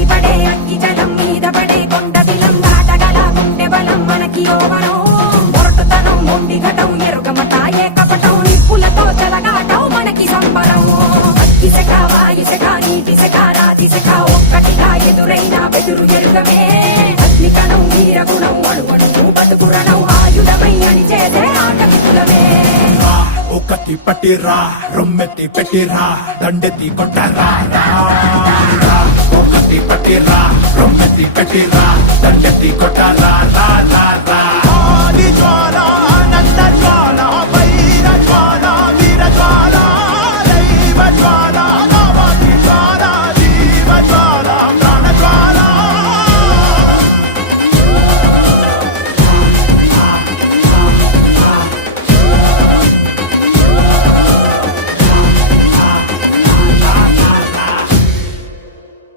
ఎగిసిపడే అగ్గి జలం మీద పడే కొండ దిలం దాటగల గుండె బలం మనకి ఓవరం మొరటుతనం మొండి ఘటం ఎరుగమట ఏకపటం నిప్పులతో చెలగాటం మనకి సంబరం అగ్గిసెక వాయుసెక నీటిసెక రాతిసెక ఒక్కటిగా ఎదురైన బెదురు ఎరుగమే అగ్నికణం వీరగుణం అణువణువు బతుకురణం ఆయుధమై అని చేసే ఆటవికులమే ఒకటి పట్టిరా రొమ్మెత్తి పెట్టిరా దండెత్తి కొట్టరా ఒకటి పట్టిరా రొమ్మెత్తి పెట్టిరా దండెత్తి కొట్టరా